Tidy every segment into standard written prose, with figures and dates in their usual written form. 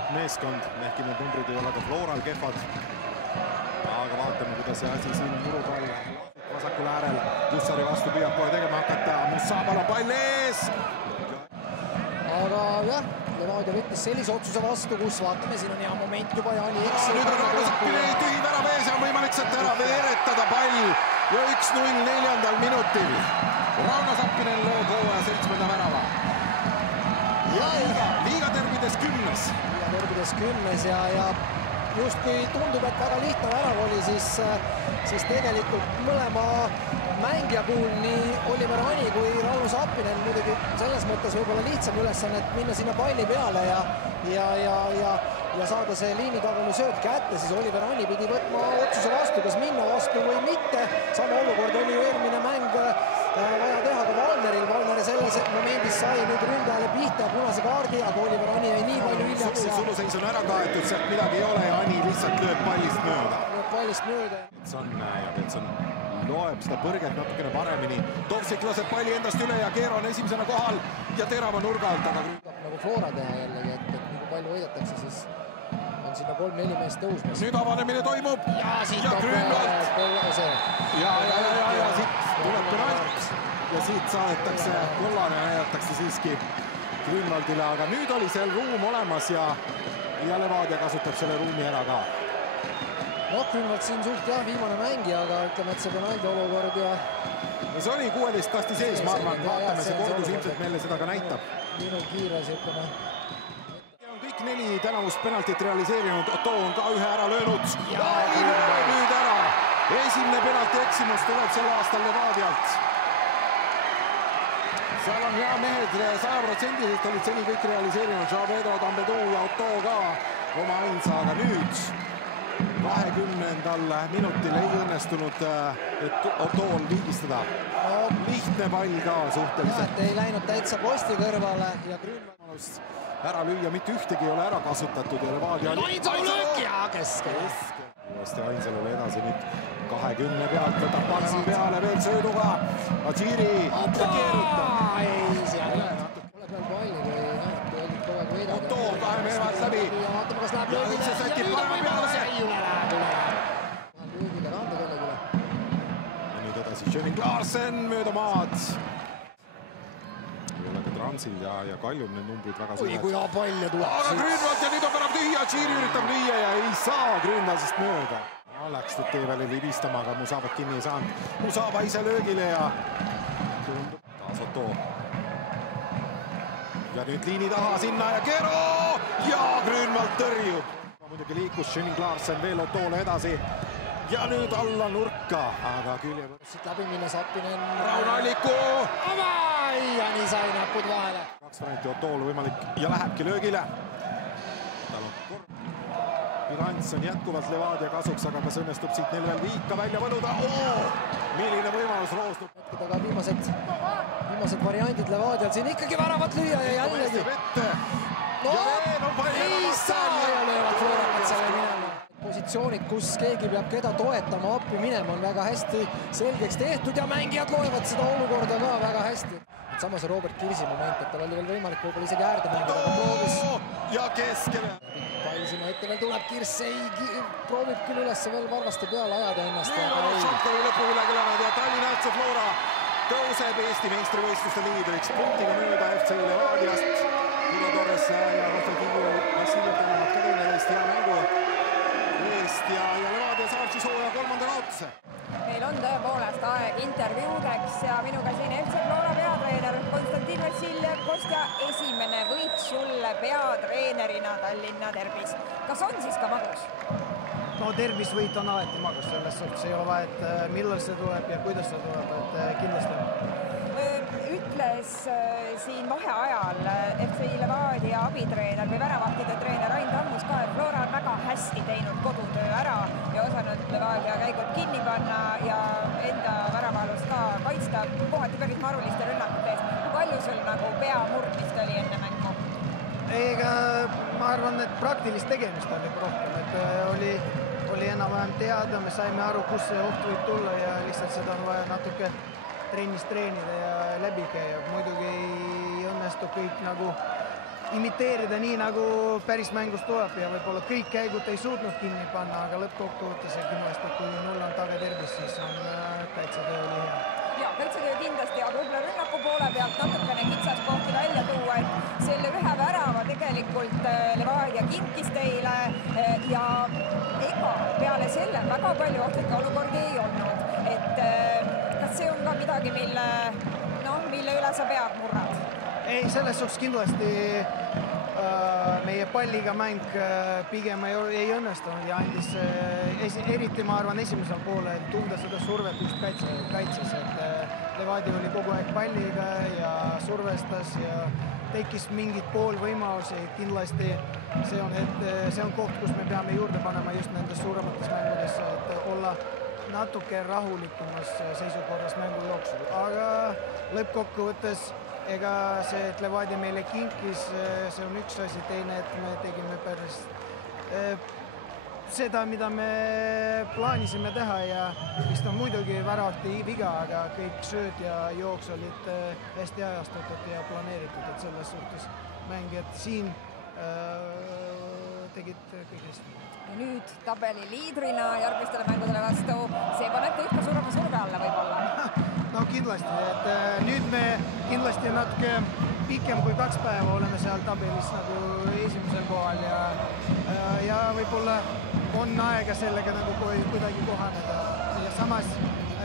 tippmeeskond, ehkki need numbrid ei ole ka Floral kehvad. Aga vaatame, kuidas see asi siin murupall vasakul äärel. Kussari vastu püüab kohe tegema hakata. Musabal on pall ees! Aga jah, Levadia võttis sellise otsuse vastu, kus vaatame, siin on hea moment juba Jaani eksib. Nüüd on Rauno Sappini tühi värav ees ja on võimalik sealt ära veeretada pall. Ja 1-0 4. minutil. Rauno Sappinen lööb hooaja 7. värava. Liiga tervides 10. Liiga tervides 10 ja just kui tundub, et väga lihtne värav oli, siis tegelikult mõlema mängija puhul nii Oliver Ani kui Rauno Sappinen muidugi selles mõttes võib-olla lihtsam ülesanne, et minna sinna palli peale ja saada see liinitagune sööt kätte, siis Oliver Ani pidi võtma otsuse vastu, kas minna vastu või mitte. Sama olukord oli ju eelmine mäng vaja teha ka Valneril. Valner selles momendis sai nüüd ründajale pihta punase kaardi, aga Oliver Ani jäi nii palju hiljaks. Suluseis on ära kaetud, sealt midagi ei ole ja Ani lihtsalt lööb pallist mööda. Petson loeb seda põrget natukene paremini. Tovsik laseb palli endast üle ja Keero on esimesena kohal ja terava nurga alt. Nagu Flora teha jällegi, et nii kui palju võidetakse, siis on sinna 3-4 meest tõusmas. Nüüd avanemine toimub. Ja siit ja Grünwald. See. Ja siit tuleb penalt. Ja siit saadetakse kollane, näidatakse siiski Grünwaldile, aga nüüd oli seal ruum olemas ja Levadia kasutab selle ruumi ära ka. No Grünwald siin suht jah, viimane mängija, aga ütleme, et see penaldi olukord ja... See oli 16 kasti sees, ma arvan, vaatame, see kordus ilmselt meile seda ka näitab. Minu kiires, ütleme. On kõik 4 tänavust penaltit realiseerinud, Otto on ka ühe ära löönud. Ja nüüd ära! Esimene penalti eksimus tuleb sel aastal Levadialt. Seal on hea mehed, 100% olid seni kõik realiseerinud, Javedo, Tambedou ja Otto ka oma ainsa, aga nüüd 20. minutil ei õnnestunud Ottool viigistada. Lihtne pall ka suhteliselt. Ei läinud täitsa posti kõrvale ja Grünwald ära lüüa, mitte ühtegi ei ole ära kasutatud ja Levadia Ainsalu löök ja keskel. Uuesti Ainsalule edasi nüüd 20 pealt, võtab panema peale veel sööduga. Adžiri keerutab. Ei, seal ei ole peal palli, kui olid kogu aeg veedad. Otto 2 meevalt läbi. Ja vaatame, kas läheb löögile. Ja sätib panema peale. Löögile randa kellegile. Ja nüüd edasi Schöning Larsen mööda maad. Ei ole ka Transil ja Kaljum need numbrid väga suured. Oi, kui hea pall ja tuleb. Aga Grünwald ja nüüd on värav tühi. Adžiri üritab lüüa ja ei saa Grünwaldist mööda. Läks nüüd tee peale libistama, aga Musabat kinni ei saanud. Musaba ise löögile ja tundub taas Otto. Ja nüüd liini taha sinna ja Keero ja Grünwald tõrjub. Muidugi liikus Schöning Larsen veel Ottoole edasi ja nüüd alla nurka, aga külje siit läbi minna Sappinen. Rauno Alliku. Ja nii sai näpud vahele. 2 varianti Ottoole võimalik ja lähebki löögile. Pirants on jätkuvalt Levadia kasuks, aga kas õnnestub siit neil veel viika välja võluda? Milline võimalus roosnub. Aga viimased variandid Levadial siin ikkagi väravat lüüa ja jällegi. No ei saa ja löövad Florakat selle minema. Positsioonid, kus keegi peab keda toetama, appi minema on väga hästi selgeks tehtud ja mängijad loevad seda olukorda ka väga hästi. Samas Robert Kirsi moment, et tal oli veel võimalik võib-olla isegi äärde mängida, aga proovis. Ja keskele. Pall sinna ette veel tuleb, Kirs proovib küll üles veel varvaste peale ajada ennast. Nüüd on Šopkovi lõpuülegelanud ja Tallinna FC Flora tõuseb Eesti meistrivõistluste liidriks punktiga mööda FC Levadiast. Kiro Torres ja Rafael Kivu Vassiljev tänavad ka teineteist hea mängu eest ja Levadia saab siis hooaja 3. kaotuse. Meil on tõepoolest aeg intervjuudeks ja minuga siin FC Flora peatreener Konstantin Vassiljev. Kostja, esimene võit sulle peatreenerina Tallinna derbis. Kas on siis ka magus? No derbis võit on alati magus, selles suhtes ei ole vahet, millal see tuleb ja kuidas see tuleb, et kindlasti. Ütles siin vaheajal FC Levadia abitreener või väravahtide treener Ain Tammus ka, et Flora on väga hästi teinud kodutöö ära ja osanud Levadia käigud kinni panna ja enda väravalust ka kaitsta kohati päris maruliste rünnakute eest. Kui palju sul nagu pea murdmist oli enne mängu? Ega ma arvan, et praktilist tegemist oli rohkem, et oli enam-vähem teada, me saime aru, kus see oht võib tulla ja lihtsalt seda on vaja natuke trennis treenida ja läbi käia. Muidugi ei õnnestu kõik nagu imiteerida nii, nagu päris mängus tuleb ja võib-olla kõik käigud ei suutnud kinni panna, aga lõppkokkuvõttes kindlasti, kui 0 on taga tervis, siis on kaitsetöö oli hea. Ja, kaitsetöö kindlasti, aga võib-olla rünnaku poole pealt natukene kitsaskohti välja tuua, et selle ühe värava tegelikult Levadia kinkis teile ja ega peale selle väga palju ohtlikke olukordi ei olnud. Et kas see on ka midagi, mille üle sa pead murrad? Ei, selles suhtes kindlasti meie palliga mäng pigem ei õnnestunud ja andis eriti, ma arvan, esimesel poolel tunda seda survet just kaitses, et Levadia oli kogu aeg palliga ja survestas ja tekkis mingid poolvõimalusi. Kindlasti see on koht, kus me peame juurde panema just nendes suuremates mängudes, et olla natuke rahulikumas seisukorras mängu jooksul. Aga lõppkokkuvõttes ega see, et Levadia meile kinkis, see on üks asi, teine, et me tegime päris seda, mida me plaanisime teha ja vist on muidugi väravati viga, aga kõik sööd ja jooks olid hästi ajastatud ja planeeritud, et selles suhtes mängijad siin tegid kõik hästi. Ja nüüd tabeli liidrina järgmistele mängudele vastu, see paneb kõik ka suurema surve alla võib-olla. No kindlasti, et nüüd me kindlasti natuke pikem kui 2 päeva oleme seal tabelis nagu esimesel kohal ja võib-olla on aega sellega nagu kuidagi kohaneda ja samas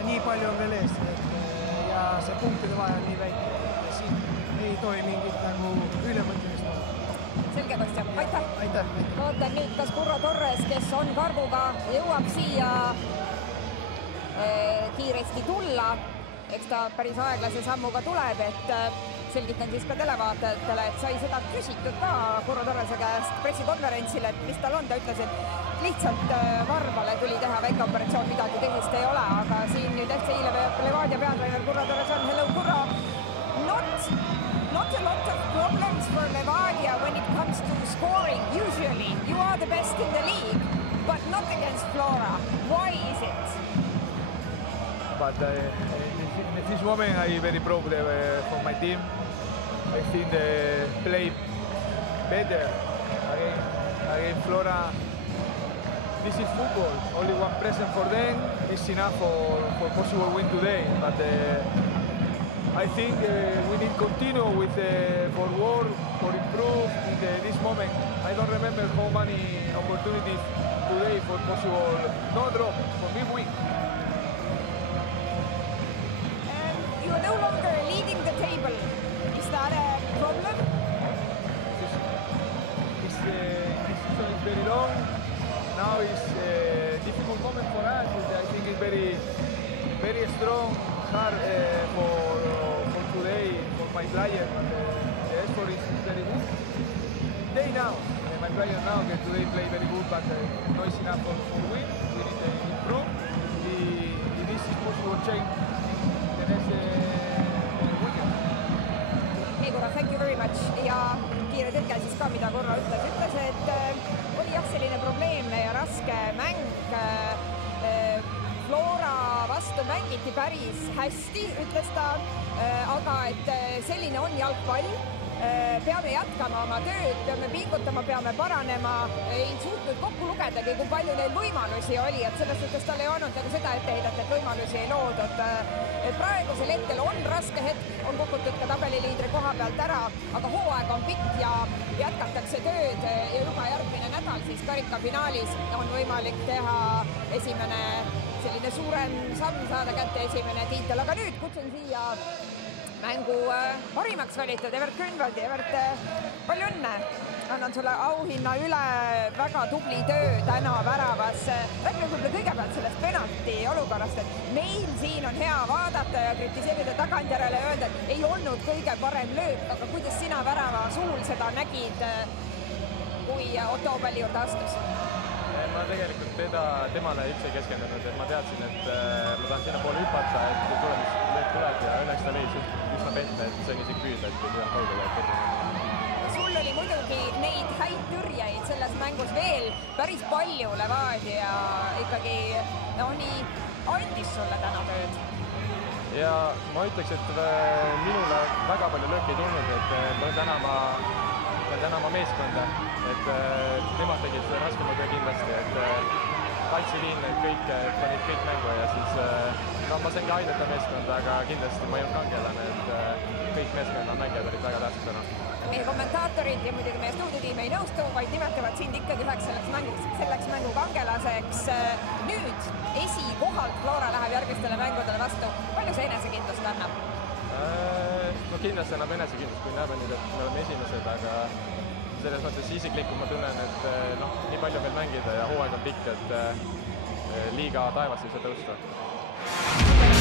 nii palju on veel ees ja see punktide vahe on nii väike, et siin ei tohi mingit nagu ülemõtlemist olla. Selge, Kostja, aitäh! Aitäh! Vaatan nüüd, kas Curro Torres, kes on karguga, jõuab siia kiiresti tulla. Eks ta päris aeglase sammuga tuleb, et selgitan siis ka televaatajatele, et sai seda küsitud ka Curro Torrese käest pressikonverentsil, et mis tal on. Ta ütles, et lihtsalt varvale tuli teha väike operatsioon, midagi tõsist ei ole, aga siin nüüd FC Levadia peatreener Curro Torres on. Hello, Curro! Not a lot of problems for Levadia when it comes to scoring. Usually, you are the best in the league, but not against Flora. Why is it? But in this moment, I'm very proud for my team. I think they play better against Flora. This is football. Only one present for them is enough for possible win today. But I think we need to continue with for work, for improve in this moment. I don't remember how many opportunities today for possible no drop, for me win. You are no longer leading the table. Is that a problem? This season is very long. Now it's a difficult moment for us. I think it's very strong, hard for today, for my player. The effort is very good. They now, my player now, that today play very good, but not enough for win. We need to improve. If this is possible change the next weekend. Igor, thank you very much. Ja kiire tõlge siis ka, mida Curro ütles. Ütles, et oli jah selline probleemne ja raske mäng. Flora vastu mängiti päris hästi, ütles ta, aga et selline on jalgpall. Peame jätkama oma tööd, peame pingutama, peame paranema. Ei suutnud kokku lugedagi, kui palju neil võimalusi oli, et selles suhtes tal ei olnud nagu seda etteheidet, et võimalusi ei loodud. Praegusel hetkel on raske hetk, on kukutud ka tabeliliidri koha pealt ära, aga hooaeg on pikk ja jätkatakse tööd ja juba järgmine nädal siis karikafinaalis on võimalik teha esimene selline suurem samm, saada kätte esimene tiitel, aga nüüd kutsun siia mängu parimaks valitud Evert Grünwaldi. Evert, palju õnne! Annan sulle auhinna üle, väga tubli töö täna väravas. Räägime võib-olla kõigepealt sellest penalti olukorrast, et meil siin on hea vaadata ja kritiseerida tagantjärele ja öelda, et ei olnud kõige parem löök, aga kuidas sina värava suul seda nägid, kui Otto palli juurde astus? Ma tegelikult temale üldse ei keskendunud, et ma teadsin, et ma tahan sinna poole hüpata, et tuleb ja õnneks ta leidis üsna pehme, et see on isegi püüda, et ei püüda kaugele. Sul oli muidugi neid häid tõrjeid selles mängus veel päris palju. Levadia ikkagi nii andis sulle täna tööd. Ja ma ütleks, et minule väga palju lööki ei tulnud, et täna ma pean tänama meeskonda, et nemad tegid seda raskema töö kindlasti, et kaitseliin kõik panid kõik mängu ja siis ma saingi aidata meeskonda, aga kindlasti ma ei olnud kangelane, et kõik meeskonna mängijad olid väga tähtsad täna. Meie kommentaatorid ja muidugi meie stuudiotiim ei nõustu, vaid nimetavad sind ikkagi üheks selleks mängu kangelaseks. Nüüd esikohalt Flora läheb järgmistele mängudele vastu. Palju see enesekindlust annab? No kindlasti annab enesekindlust, kui näeme nüüd, et me oleme esimesed, aga selles mõttes isiklikult ma tunnen, et nii palju veel mängida ja hooaeg on pikk, et liiga taevas ei saa tõusta.